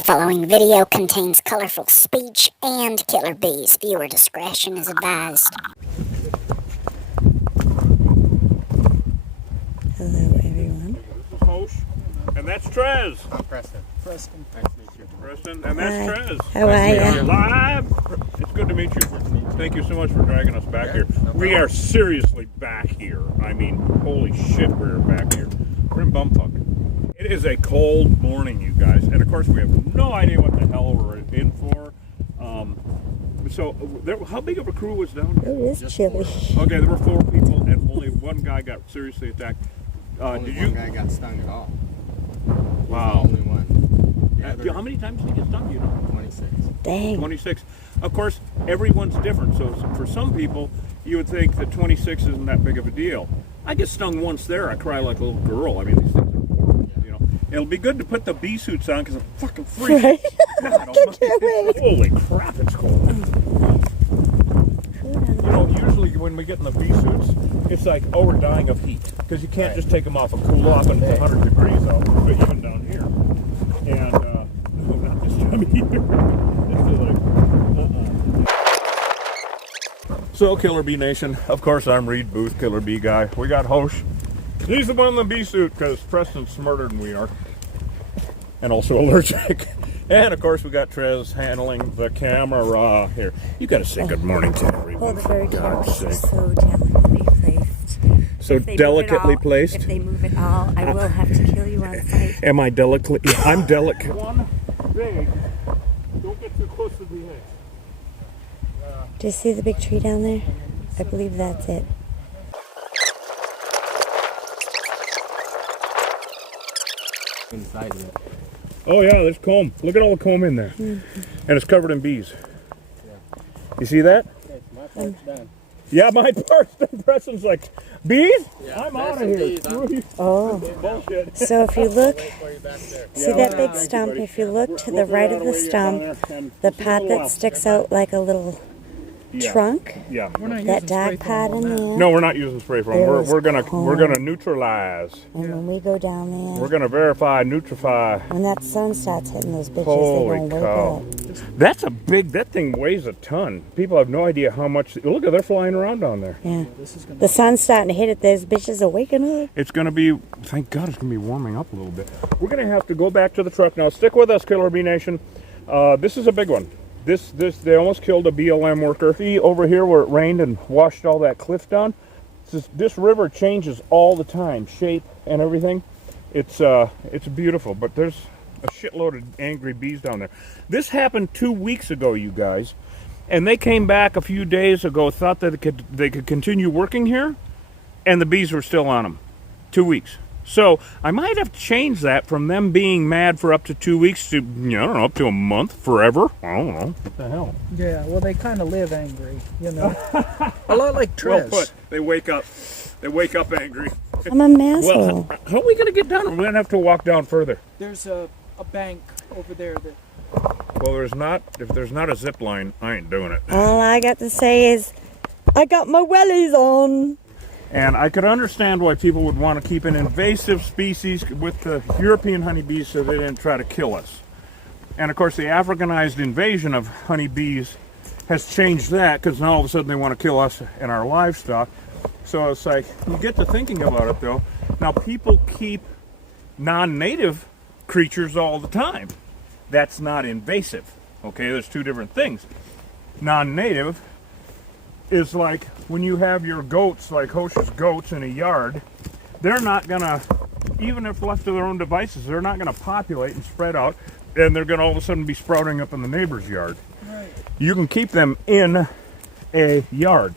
The following video contains colorful speech and killer bees. Viewer discretion is advised. Hello, everyone. This is Hosh, and that's Trez. I'm Preston. Preston. Nice to meet you. Preston, and that's Trez. How are you? Live. It's good to meet you. Thank you so much for dragging us back here. No We problem. are seriously back here. I mean, holy shit, we're back here. We're in Bumfuck. It is a cold morning, you guys, and of course we have no idea what the hell we're in for. How big of a crew was down here? Oh, it is chilly. Okay, there were 4 people, and only one guy got seriously attacked. Only Did one you? guy got stung at all. Wow. He's the only one. The other How many times did he get stung? Do you know? 26. Dang. 26. Of course, everyone's different. So for some people, you would think that 26 isn't that big of a deal. I get stung once there. I cry like a little girl. I mean, these things are horrible. You know, it'll be good to put the bee suits on because I'm fucking freezing. Right? God almighty. Holy crap, it's cold. You know, usually when we get in the bee suits, it's like, oh, we're dying of heat because you can't just take them off and cool off and 100 degrees out, but even down here. And no, not this time either. So, Killer Bee Nation, of course, I'm Reed Booth, Killer Bee Guy. We got Hosh. He's the one in the bee suit because Preston's smarter than we are. And also allergic. And, of course, we got Trez handling the camera here. You got to say good morning to everyone, the for bird God's cameras are sake. so delicately placed. So If they move delicately at all- placed? If they move at all, I will have to kill you on sight. Am I delicately? I'm delicate. One big. Don't get too close to the edge. Do you see the big tree down there? I believe that's it. Inside of it. Oh yeah, there's comb. Look at all the comb in there. And it's covered in bees. You see that? Okay, my part's done. Yeah, my part's done. Preston's like, bees? Yeah, I'm that's out of here. bees, huh? Oh, Bullshit. so if you look, Wait for you back there. see that big stump? If you look to the right of the stump, the pot that sticks out like a little trunk, Yeah. that dark pot in there, No, we're not using spray foam. There is We're gonna neutralize. and when we go down We're there, gonna verify, neutrify. when that sun starts hitting those bitches, Holy they gonna cow. wake up. That's a big. That thing weighs a ton. People have no idea how much. Look at they're flying around down there. Yeah. The sun's starting to hit it. Those bitches are waking up. It's going to be, thank God, it's going to be warming up a little bit. We're going to have to go back to the truck now. Stick with us, Killer Bee Nation. This is a big one. They almost killed a BLM worker. See over here where it rained and washed all that cliff down? This river changes all the time, shape and everything. It's beautiful, but there's a shitload of angry bees down there. This happened 2 weeks ago, you guys. And they came back a few days ago, thought that they could continue working here, and the bees were still on them. 2 weeks. So I might have changed that from them being mad for up to 2 weeks to, I don't know, up to a month, forever. I don't know. What the hell? Yeah, well, they kind of live angry, you know. A lot like Well Trez. put. They wake up. They wake up angry. I'm a masshole. Well, how are we going to get down? We're going to have to walk down further. There's a bank over there that Well, if there's not a zip line, I ain't doing it. All I got to say is, I got my wellies on. And I could understand why people would want to keep an invasive species with the European honeybees so they didn't try to kill us. And of course, the Africanized invasion of honeybees has changed that because now all of a sudden they want to kill us and our livestock. So it's like, you get to thinking about it though. Now people keep non-native creatures all the time. That's not invasive. Okay, there's two different things. Non-native is like when you have your goats, like Hosh's goats in a yard, they're not gonna, even if left to their own devices, they're not gonna populate and spread out, and they're gonna all of a sudden be sprouting up in the neighbor's yard. right. You can keep them in a yard.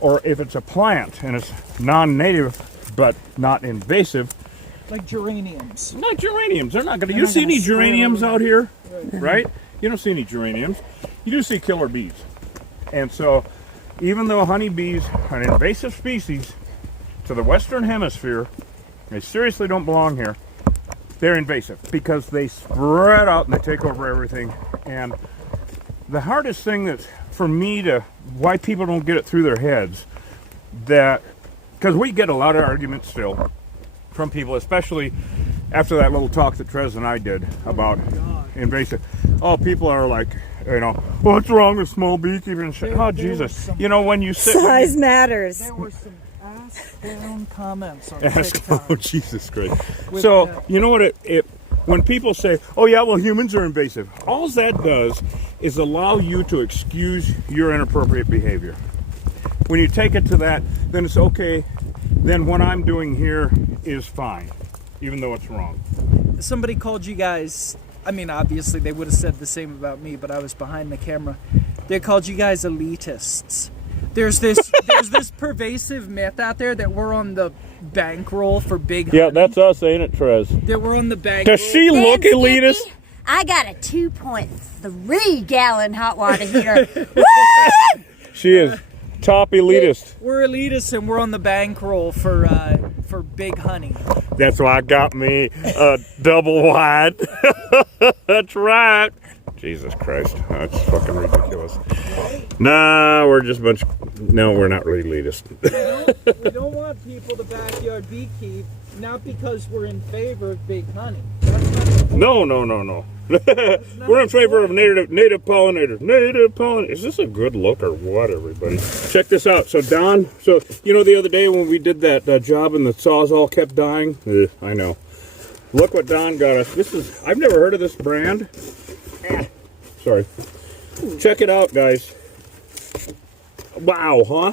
Or if it's a plant and it's non-native but not invasive, Like geraniums. not geraniums, they're not gonna, They're you not see gonna any spread geraniums over. out here? Right. Right? You don't see any geraniums. You do see killer bees. And so, even though honeybees are an invasive species to the Western Hemisphere, they seriously don't belong here. They're invasive because they spread out and they take over everything. And the hardest thing that, for me, why people don't get it through their heads, that, because we get a lot of arguments still from people, especially after that little talk that Trez and I did about invasive. Oh, people are like, you know, what's wrong with small beekeeping and shit? Oh, Jesus. You know, when you sit... Size matters. There were some ass-down comments on Oh, TikTok. Jesus Christ. With, So, you know what, when people say, oh yeah, well, humans are invasive, all that does is allow you to excuse your inappropriate behavior. When you take it to that, then it's okay, then what I'm doing here is fine, even though it's wrong. Somebody called you guys, I mean, obviously they would have said the same about me, but I was behind the camera. They called you guys elitists. There's this pervasive myth out there that we're on the bankroll for big honey. Yeah, that's us, ain't it, Trez? That we're on the bankroll. Does she look Skippy, elitist? I got a 2.3 gallon hot water heater. She is top elitist. We're elitists and we're on the bankroll for big honey. That's why I got me a double wide. That's right. Jesus Christ, that's fucking ridiculous. Nah, we're just a bunch. No, we're not really elitist. We don't want people to backyard beekeep, not because we're in favor of big honey. No. We're in favor of native pollinators. Native pollinators. Is this a good look or what, everybody? Check this out. So Don, you know the other day when we did that job and the sawzall kept dying? I know. Look what Don got us. I've never heard of this brand. Sorry. Check it out, guys. Wow, huh?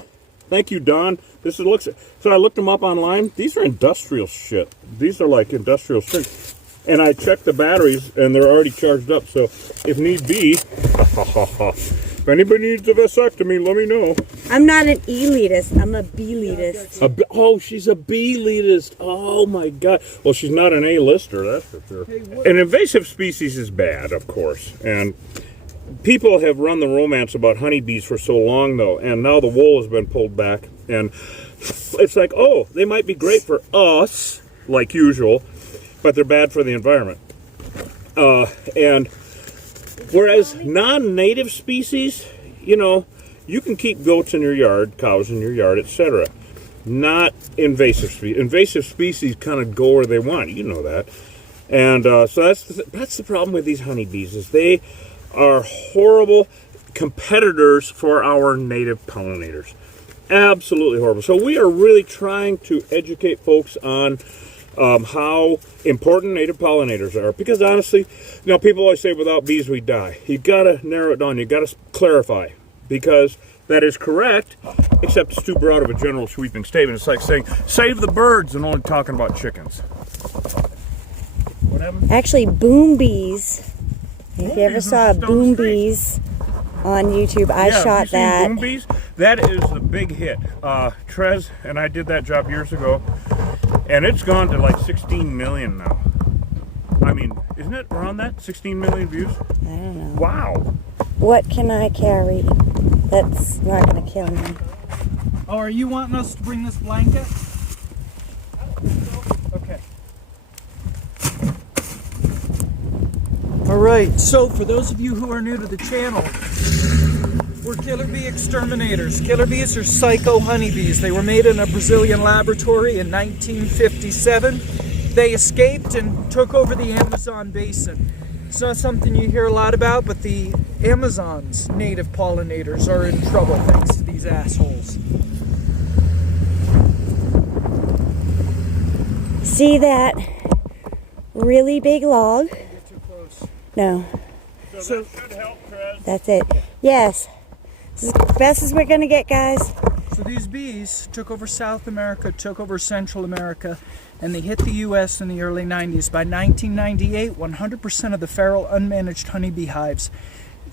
Thank you, Don. So I looked them up online. These are industrial shit. These are like industrial strength. And I checked the batteries, and they're already charged up. So if need be, if anybody needs a vasectomy, let me know. I'm not an elitist. I'm a B-elitist. Oh, she's a B-elitist. Oh, my God. Well, she's not an A-lister, that's for sure. An invasive species is bad, of course. And people have run the romance about honeybees for so long, though. And now the wool has been pulled back. And it's like, oh, they might be great for us, like usual, but they're bad for the environment. And whereas non-native species, you know, you can keep goats in your yard, cows in your yard, etc. Not invasive species. Invasive species kind of go where they want. You know that. And so that's the problem with these honeybees, is they are horrible competitors for our native pollinators. Absolutely horrible. So we are really trying to educate folks on how important native pollinators are, because honestly, you know, people always say without bees we die. You gotta narrow it down. You gotta clarify, because that is correct, except it's too broad of a general sweeping statement. It's like saying save the birds and only talking about chickens. What happened? Actually, boom bees. If you ever saw boom bees on YouTube, I shot that. Boom bees? That is the big hit. Trez and I did that job years ago, and it's gone to like 16 million now. I mean, isn't it around that? 16 million views? I don't know. Wow. What can I carry that's not going to kill me? Oh, are you wanting us to bring this blanket? Okay. Alright, so for those of you who are new to the channel, we're killer bee exterminators. Killer bees are psycho honeybees. They were made in a Brazilian laboratory in 1957. They escaped and took over the Amazon basin. It's not something you hear a lot about, but the Amazon's native pollinators are in trouble thanks to these assholes. See that really big log? Get too close. No, So that should help, Trez. that's it. Yes. This is as best as we're going to get, guys. So these bees took over South America, took over Central America, and they hit the U.S. in the early 90s. By 1998, 100% of the feral unmanaged honeybee hives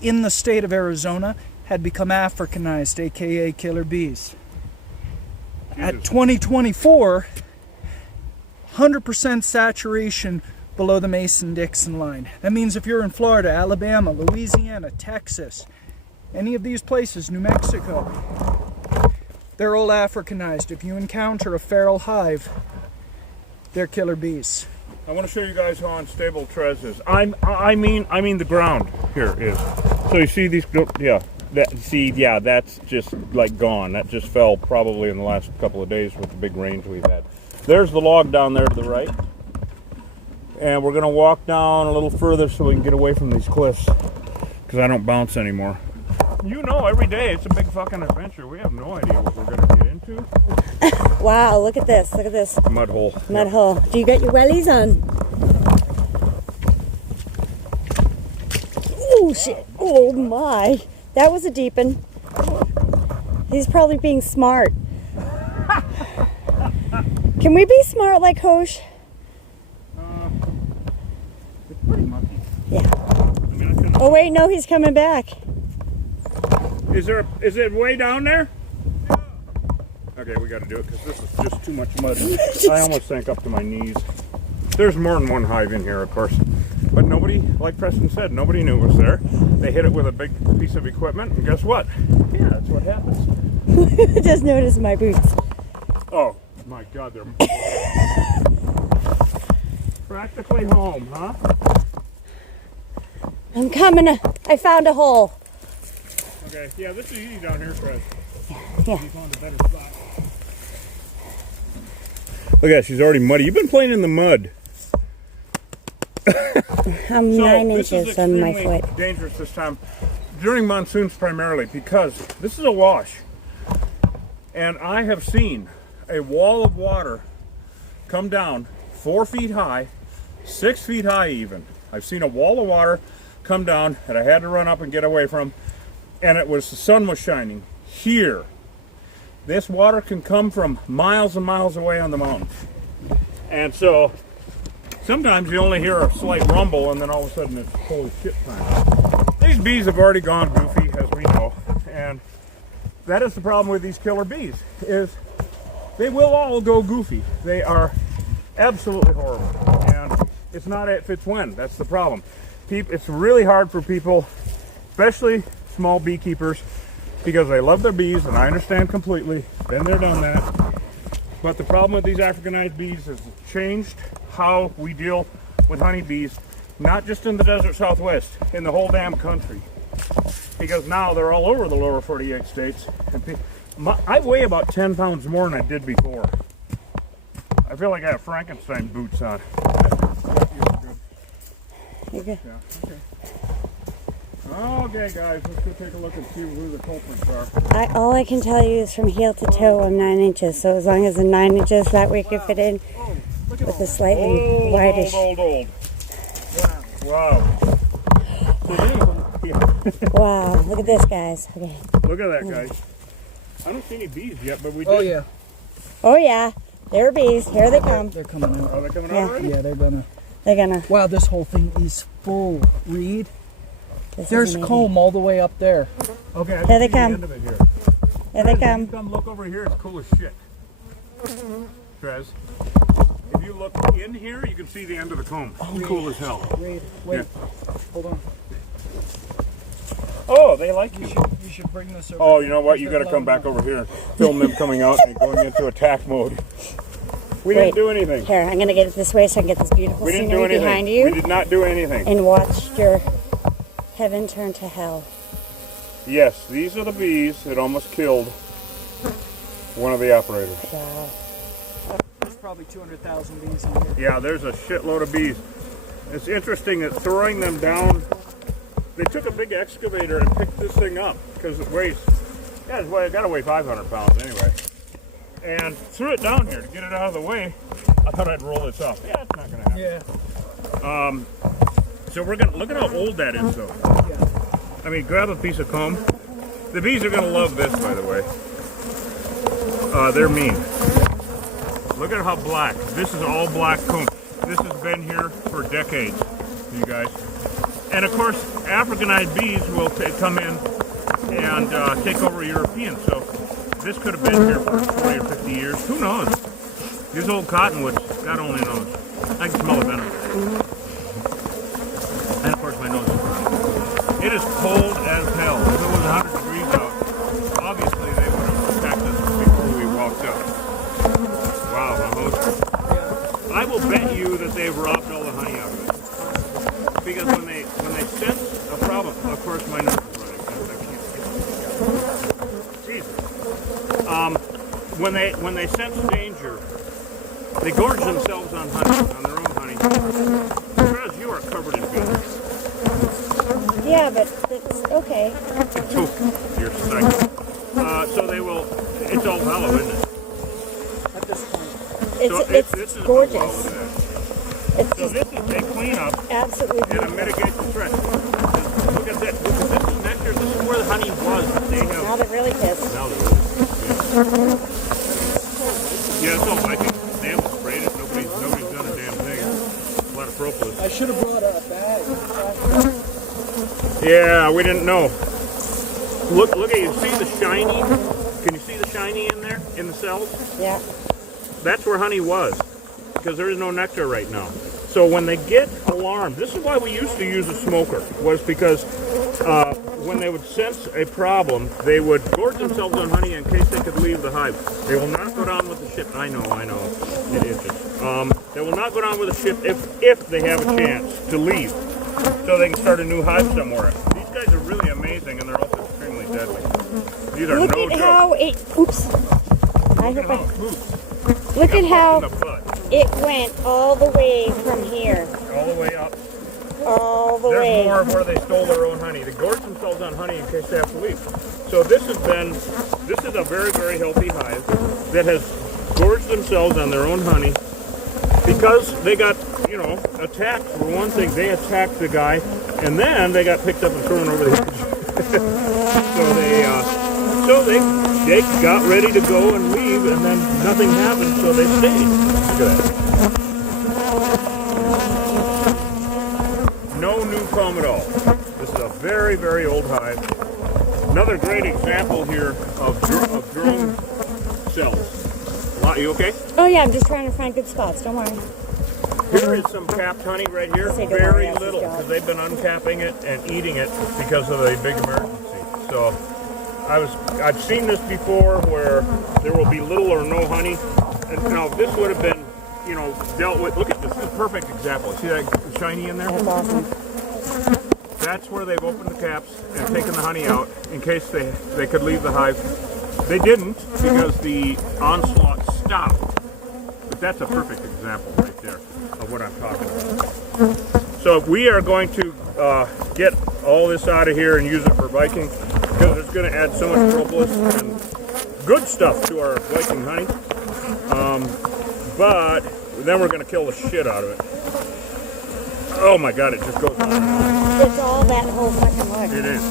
in the state of Arizona had become Africanized, aka killer bees. At 2024, 100% saturation below the Mason-Dixon line. That means if you're in Florida, Alabama, Louisiana, Texas, any of these places, New Mexico, they're all Africanized. If you encounter a feral hive, they're killer bees. I want to show you guys how unstable Trez is. I mean the ground here is. So you see these, that's just like gone. That just fell probably in the last couple of days with the big rains we've had. There's the log down there to the right. And we're going to walk down a little further so we can get away from these cliffs. Because I don't bounce anymore. You know, every day it's a big fucking adventure. We have no idea what we're going to get into. Wow, look at this. Look at this. Mud hole. Mud hole. Do you got your wellies on? Oh, shit. Oh, my. That was a deep one. He's probably being smart. Can we be smart like Hosh? It's pretty mucky. Yeah. I mean, I couldn't- Oh, wait, no, he's coming back. Is it way down there? Okay, we got to do it because this is just too much mud. I almost sank up to my knees. There's more than one hive in here, of course. But nobody, like Preston said, nobody knew it was there. They hit it with a big piece of equipment, and guess what? Yeah, that's what happens. Just noticed my boots. Oh, my God, they're practically home, huh? I'm coming. I found a hole. Okay, yeah, this is easy down here, Fred. Yeah. You found a better spot. Look at that, she's already muddy. You've been playing in the mud. I'm So 9 this is inches on my extremely foot. dangerous this time, during monsoons primarily, because this is a wash. And I have seen a wall of water come down 4 feet high, 6 feet high even. I've seen a wall of water come down that I had to run up and get away from, and the sun was shining here. This water can come from miles and miles away on the mountain. And so sometimes you only hear a slight rumble, and then all of a sudden it's holy shit time. These bees have already gone goofy, as we know, and that is the problem with these killer bees, is they will all go goofy. They are absolutely horrible, and it's not if, it's when. That's the problem. It's really hard for people, especially small beekeepers, because they love their bees, and I understand completely. Been there, done that. But the problem with these Africanized bees is it's changed how we deal with honeybees, not just in the desert Southwest, in the whole damn country. Because now they're all over the lower 48 states. And I weigh about 10 pounds more than I did before. I feel like I have Frankenstein boots on. You're good. Yeah, okay. Okay, guys, let's go take a look and see who the culprits are. All I can tell you is from heel to toe, I'm 9 inches. So as long as the 9 inches, that we could fit in with a slightly whitish. Old. Wow. Wow, look at this, guys. Okay. Look at that, guys. I don't see any bees yet, but we did. Oh yeah, Oh yeah, there are bees. Here they come. they're coming out. Are they coming Yeah. out already? Yeah, they're gonna. They're gonna. Wow, this whole thing is full. Reed, This is there's amazing. comb all the way up there. Okay, I Here they see come. the end of it here. Here they Trez, come. you come look over here. It's cool as shit. Trez, if you look in here, you can see the end of the comb. It's cool as hell. Reed, wait, Yeah. hold on. Oh, they like you. You should bring this over. Oh, you know what? You got to come back over here and film them coming out and going into attack mode. We didn't Wait. do anything. Here, I'm gonna get it this way so I can get this beautiful We didn't do scenery anything. behind you We did not do anything. and watch your heaven turn to hell. Yes, these are the bees that almost killed one of the operators. Wow. There's probably 200,000 bees in here. Yeah, there's a shitload of bees. It's interesting that throwing them down, they took a big excavator and picked this thing up because it weighs, it's got to weigh 500 pounds anyway. And threw it down here to get it out of the way. I thought I'd roll this off. Yeah, it's not going to happen. Yeah. So we're gonna look at how old that is, though. I mean, grab a piece of comb. The bees are gonna love this, by the way. They're mean. Look at how black. This is all black comb. This has been here for decades, you guys. And of course, Africanized bees will come in and take over European. So this could have been here for 40 or 50 years. Who knows? These old cottonwoods, God only knows. I can smell the venom. And of course my nose is running. It is cold as hell. If it was 100 degrees out, obviously they would have attacked us before we walked up. Wow, huh? I will bet you that they've robbed all the honey out of it. Because when they sense a problem, of course my nose is running. I can't Jesus. When they sense danger, they gorge themselves on honey, on their own honey, Trez, you are covered in beans. Yeah, but it's okay. You're psycho. So they will, it's all hollow, isn't it? At this point. It's this is gorgeous. all hollow, isn't it? It's So just this is a cleanup absolutely and a beautiful. mitigation threat. Look at this. This is nectar. This is where the honey was. They have, Now they're really pissed. now they're really, yeah, it's all viking. They haven't sprayed it. Nobody's done a damn thing. A lot of propolis. I should have brought a bag. Yeah, we didn't know. Look at you. See the shiny? Can you see the shiny in there in the cells? Yeah. That's where honey was, because there is no nectar right now. So when they get alarmed, this is why we used to use a smoker, was because when they would sense a problem, they would gorge themselves on honey in case they could leave the hive. They will not go down with the ship. I know, it is. They will not go down with the ship if they have a chance to leave, so they can start a new hive somewhere. These guys are really amazing, and they're also extremely deadly. These are Look no at joke. how it. Oops. I Look at hope how I. it moves. Look at In how the butt, it went all the way from here, all the way up. all the There's way. more of where they stole their own honey. They gorge themselves on honey in case they have to leave. So this is a very, very healthy hive that has gorged themselves on their own honey because they got, attacked for one thing. They attacked the guy, and then they got picked up and thrown over the edge. So they got ready to go and leave, and then nothing happened, so they stayed. Look at that. No new comb at all. This is a very, very old hive. Another great example here of drone cells. You okay? Oh yeah, I'm just trying to find good spots. Don't worry. Here is some capped honey right here. Say don't Very worry, that's his little, job. because they've been uncapping it and eating it because of the big emergency. So I've seen this before where there will be little or no honey. And this would have been, dealt with. Look at this. This is a perfect example. See that shiny in there? That's awesome. That's where they've opened the caps and taken the honey out in case they could leave the hive. They didn't because the onslaught stopped. But that's a perfect example right there of what I'm talking about. So we are going to get all this out of here and use it for Viking because it's going to add so much propolis and good stuff to our Viking honey. But then we're going to kill the shit out of it. Oh my God, it just goes on and on. It's all that whole fucking look. It is.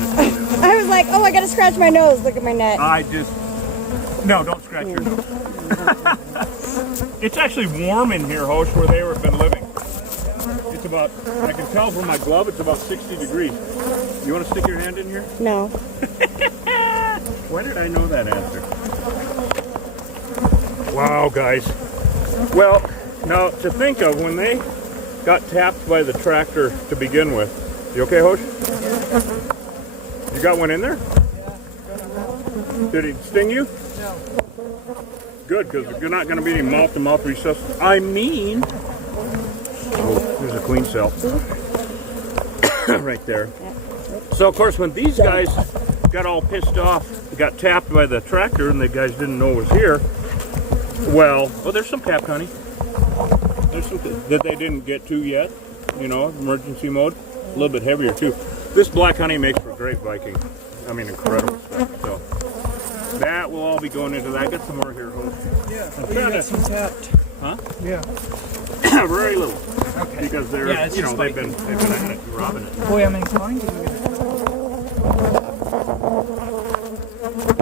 I was like, oh, I gotta scratch my nose. Look at my neck. No, don't scratch your nose. It's actually warm in here, Hosh, where they've been living. It's about, I can tell from my glove, it's about 60 degrees. You want to stick your hand in here? No. Why did I know that answer? Wow, guys. Well, now to think of when they got tapped by the tractor to begin with. You okay, Hosh? You got one in there? Did he sting you? No. Good, because you're not going to be any mouth-to-mouth resuscitation. Oh, there's a queen cell. Right there. So, of course, when these guys got all pissed off, got tapped by the tractor, and the guys didn't know it was here, well, there's some capped honey. There's some that they didn't get to yet, emergency mode. A little bit heavier, too. This black honey makes for great Viking. I mean, incredible stuff. So, that will all be going into that. Get some more here, Hope. Yeah, I'm we trying got to- some tapped. Huh? Yeah. Very little. Okay. Because they're, Yeah, it's just they've been at it, robbing it. Boy, I'm inclined to do it.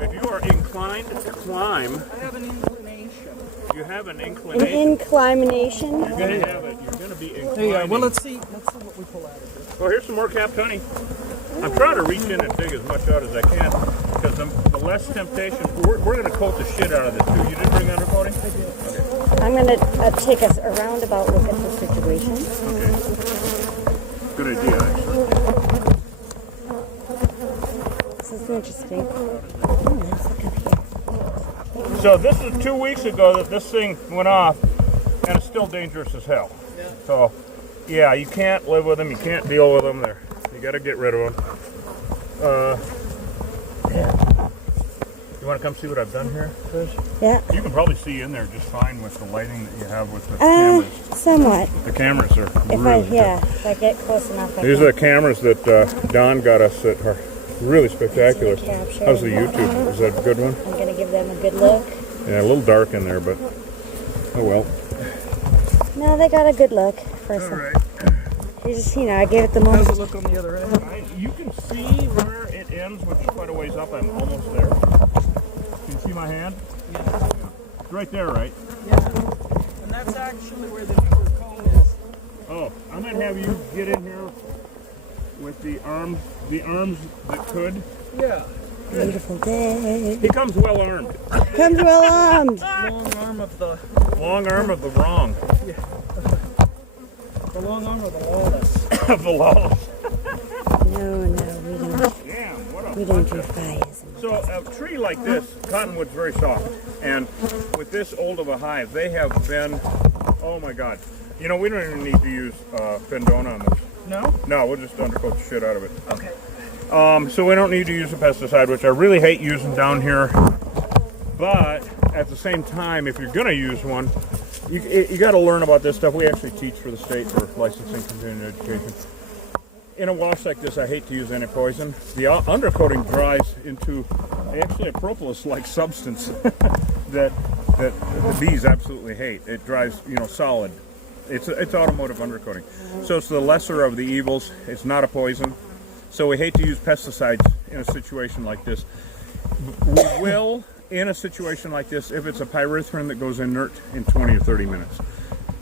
If you are inclined to climb, I have an inclination. you have an An inclination. inclination. You're going to have it. You're going to be inclined. There you go. Well, let's see what we pull out of this. Well, here's some more capped honey. I'm trying to reach in and dig as much out as I can because the less temptation. We're going to coat the shit out of this too. You didn't bring undercoating? I did. Okay. I'm gonna take us a roundabout look at the situation. Okay. Good idea, actually. This is interesting. Let's look up here. So this is 2 weeks ago that this thing went off, and it's still dangerous as hell. Yeah. So, yeah, you can't live with them. You can't deal with them. You got to get rid of them. You want to come see what I've done here, Trez? Yeah. You can probably see in there just fine with the lighting that you have with the cameras. Somewhat. The cameras are If really good. if I get close enough. I These can. are the cameras that Don got us that are really spectacular. Capture. How's the YouTube? Is that a good one? I'm gonna give them a good look. Yeah, a little dark in there, but oh well. No, they got a good look. First, you just, I gave it the How's most. it look on the other end? You can see where it ends, which is quite a ways up. I'm almost there. Can you see my hand? Yeah. It's right there, right? Yeah. And that's actually where the newer cone is. Oh, I'm gonna have you get in here with the arms that could. Yeah. Beautiful day. He comes well armed. Comes well armed. Long arm of the Long arm of the wrong. the long arm of the lawless. Of the law. No, we don't. Damn, what a We don't bunch do of- fires. So a tree like this, cottonwood's very soft, and with this old of a hive, they have been, oh my God. We don't even need to use Fendona on this. No? No, we'll just undercoat the shit out of it. Okay. So we don't need to use a pesticide, which I really hate using down here. But at the same time, if you're gonna use one, you got to learn about this stuff. We actually teach for the state for licensing continuing education. In a wash like this, I hate to use any poison. The undercoating dries into actually a propolis-like substance that the bees absolutely hate. It dries, solid. It's automotive undercoating. So it's the lesser of the evils. It's not a poison. So we hate to use pesticides in a situation like this. We will, in a situation like this, if it's a pyrethrin that goes inert in 20 or 30 minutes.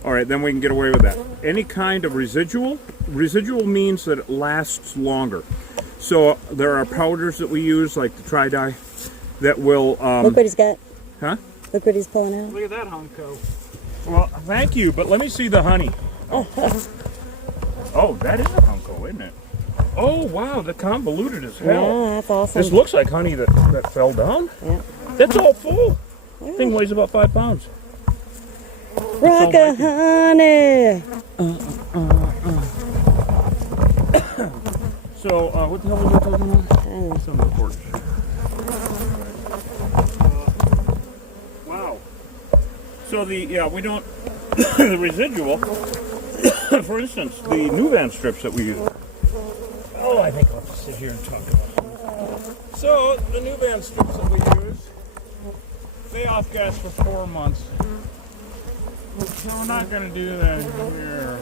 All right, then we can get away with that. Any kind of residual means that it lasts longer. So there are powders that we use, like the Tri-Dye, that will... Look what he's got. Huh? Look what he's pulling out. Look at that hunko. Well, thank you, but let me see the honey. Oh, that is a hunko, isn't it? Oh, wow, they're convoluted as hell. Yeah, that's awesome. This looks like honey that fell down. Yeah. That's all full. Thing weighs about 5 pounds. Rock a honey. So, what the hell was I talking about? Some reports. Wow. So we don't, the residual, for instance, the Nuvan strips that we use. Oh, I think I'll just sit here and talk about it. So, the Nuvan strips that we use, they off gas for 4 months. So we're not going to do that here.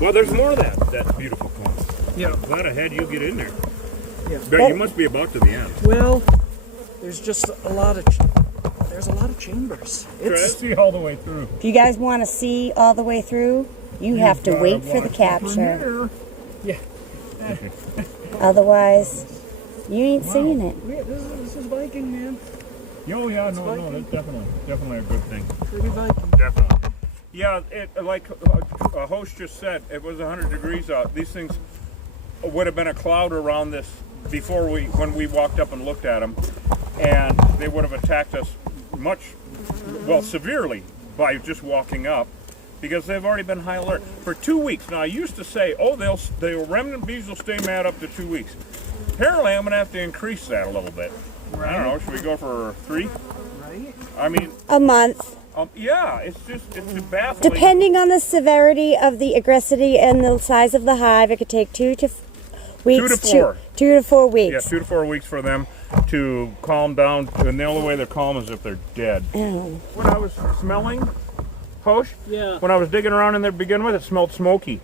Well, there's more of that beautiful cone. Yeah. Glad ahead you get in there. Yeah. But you must be about to the end. Well, there's just a lot of chambers. Let's see all the way through. If you guys want to see all the way through, you have to wait for the capture. Yeah. Otherwise, you ain't seeing it. This is Viking, man. Oh yeah, no, that's definitely a good thing. Pretty Viking. Definitely. Yeah, like a host just said, it was 100 degrees out. These things would have been a cloud around this when we walked up and looked at them, and they would have attacked us severely by just walking up, because they've already been high alert for 2 weeks. Now I used to say, the remnant bees will stay mad up to 2 weeks. Apparently, I'm going to have to increase that a little bit. I don't know. Should we go for 3? Right? I mean, A month. yeah. It's baffling. Depending on the severity of the aggressivity and the size of the hive, it could take 2 to 4 weeks. Yeah, 2 to 4 weeks for them to calm down, and the only way they're calm is if they're dead. Oh. When I was smelling, Hosh, Yeah. when I was digging around in there to begin with, it smelled smoky.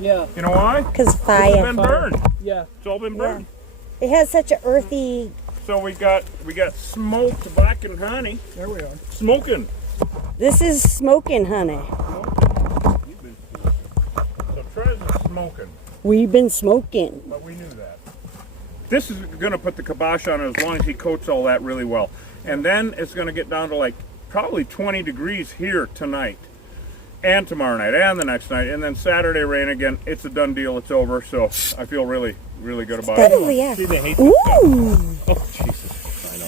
Yeah. You know why? Because It's fire. been burned. Yeah. It's all been burned. It has such an earthy. So we got smoked tobacco and honey. There we are. Smoking. This is smoking honey. So Trez is smoking, We've been smoking. but we knew that. This is going to put the kibosh on it as long as he coats all that really well. And then it's going to get down to like probably 20 degrees here tonight and tomorrow night and the next night. And then Saturday rain again. It's a done deal. It's over. So I feel really, really good about it. Oh, yeah. See, they hate this stuff. Ooh. Oh, Jesus. I know.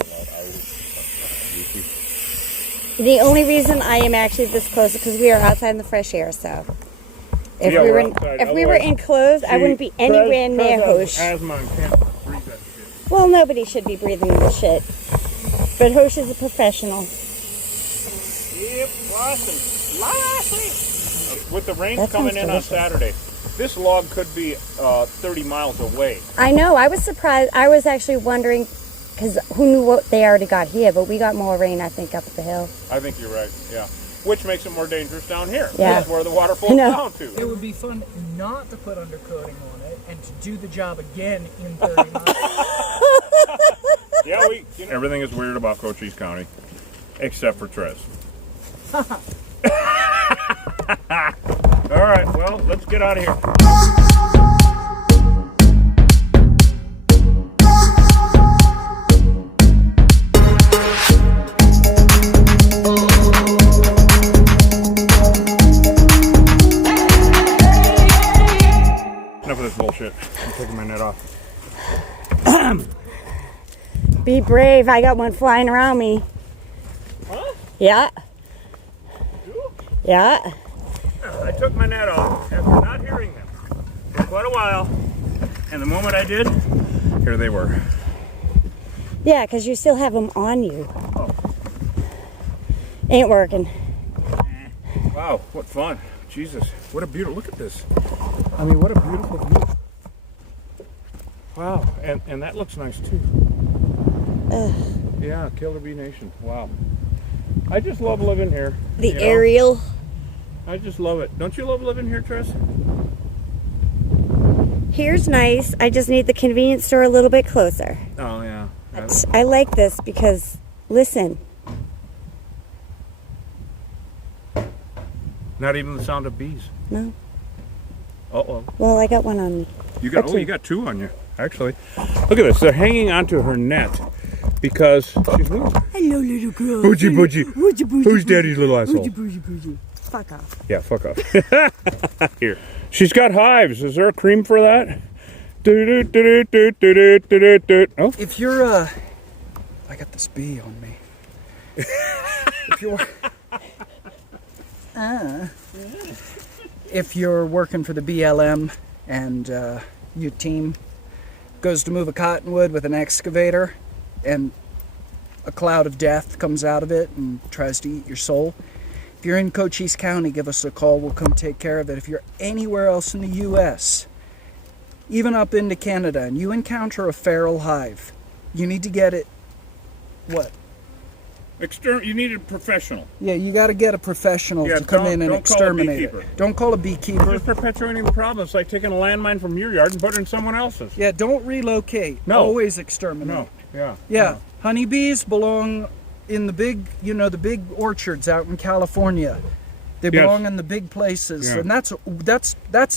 The only reason I am actually this close is because we are outside in the fresh air. So if Yeah, we we're were outside. if we were Otherwise, enclosed, I wouldn't be anywhere near Trez has Hosh. asthma and can't Well, nobody should be breathing this shit. But Hosh is a professional. Yep, Lassie. With the rain That coming sounds in on Saturday, this log could be 30 miles away. I know. I was surprised. I was actually wondering, because who knew what they already got here, but we got more rain, I think, up at the hill. I think you're right, yeah. Which makes it more dangerous down here. Yeah. That's where the water flows down to. It would be fun not to put undercoating on it and to do the job again in 30 miles. Yeah, everything is weird about Cochise County, except for Trez. All right, well, let's get out of here. Enough of this bullshit. I'm taking my net off. Be brave. I got one flying around me. Huh? Yeah. Yeah. I took my net off after not hearing them for quite a while, and the moment I did, here they were. Yeah, because you still have them on you. Oh. Ain't working. Wow, what fun. Jesus, what a beautiful, look at this. I mean, what a beautiful view. Wow, and that looks nice too. Yeah, Killer Bee Nation, wow. I just love living here. The you know? aerial. I just love it. Don't you love living here, Trez? Here's nice. I just need the convenience store a little bit closer. Oh, yeah. But I like this because, listen. Not even the sound of bees. No. Uh-oh. Well, I got one on me. You got, oh, you got two on you, actually. Look at this. They're hanging onto her net because she's moving. Hello, little girl. Bougie, bougie. Bougie, bougie. Who's daddy's little asshole? Bougie, bougie. Fuck off. Yeah, fuck off. Here. She's got hives. Is there a cream for that? Oh. If you're, I got this bee on me. If you're working for the BLM and your team goes to move a cottonwood with an excavator and a cloud of death comes out of it and tries to eat your soul, if you're in Cochise County, give us a call. We'll come take care of it. If you're anywhere else in the U.S., even up into Canada, and you encounter a feral hive, you need to get it, what? You need a professional. Yeah, you got to get a professional to come in and exterminate it. Don't call a beekeeper. You're just perpetuating the problem. It's like taking a landmine from your yard and putting it in someone else's. Yeah, don't relocate. No. Always exterminate. No. Yeah. Yeah, No. honeybees belong in the big, the big orchards out in California. They Yes. belong in the big places, Yeah. and that's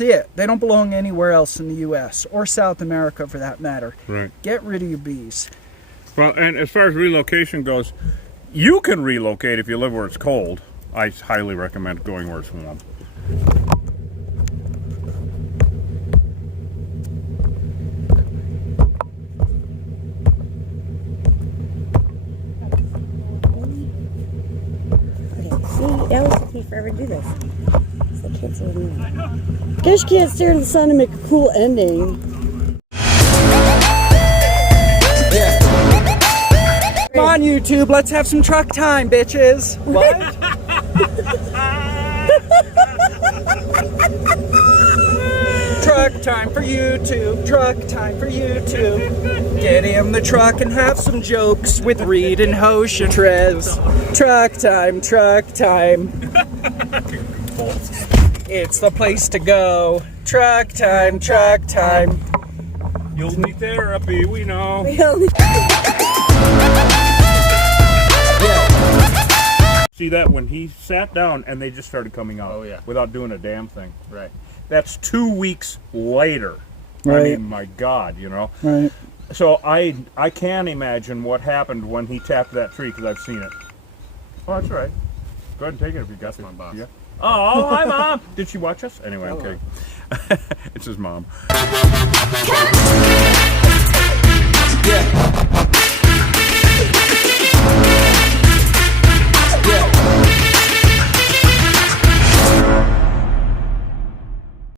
it. They don't belong anywhere else in the U.S. or South America, for that matter. Right. Get rid of your bees. Well, and as far as relocation goes, you can relocate if you live where it's cold. I highly recommend going where it's warm. See, Alice took me forever to do this. So I can't see what I'm doing. Guess you can't stare in the sun and make a cool ending. Come on, YouTube, let's have some truck time, bitches. What? Truck time for YouTube. Truck time for YouTube. Get in the truck and have some jokes with Reed and Hosh and Trez. Truck time, truck time. It's the place to go. Truck time, truck time. You'll need therapy, we know. See that when he sat down and they just started coming out. Oh, yeah. Without doing a damn thing. Right. That's 2 weeks later. Right. I mean, my God, Right. So I can't imagine what happened when he tapped that tree because I've seen it. Oh, that's all right. Go ahead and take it if you got That's my boss. Yeah. Oh, hi, Mom. Did she watch us? Anyway, okay. It's his mom. Come